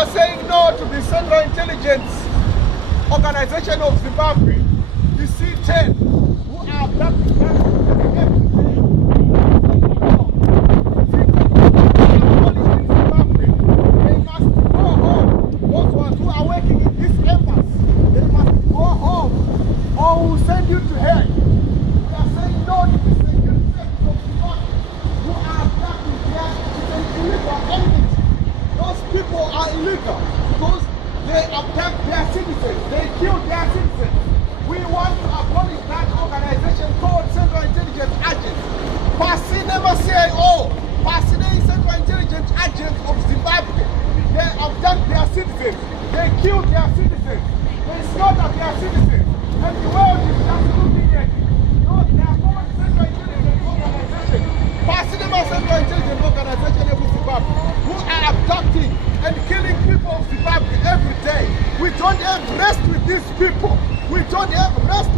are saying no to the Central Intelligence Organization of Zimbabwe, the C10, who are black people every day. They must go home. Those ones who are working in this embassy, they must go home, or we'll send you to hell. We are saying no to the security service of Zimbabwe, who are attacking their illegal enmity. Those people are illegal because they attack their citizens, they kill their citizens. We want to abolish that organization called Central Intelligence Agency. Pasinema CIO, Pasine Central Intelligence Agency of Zimbabwe. They attack their citizens, they kill their citizens, they slaughter their citizens, and the world is just looking at it. Because they are called Central Intelligence Organization, Pasinema Central Intelligence Organization of Zimbabwe, who are abducting and killing people of Zimbabwe every day. We don't have rest with these people. We don't have rest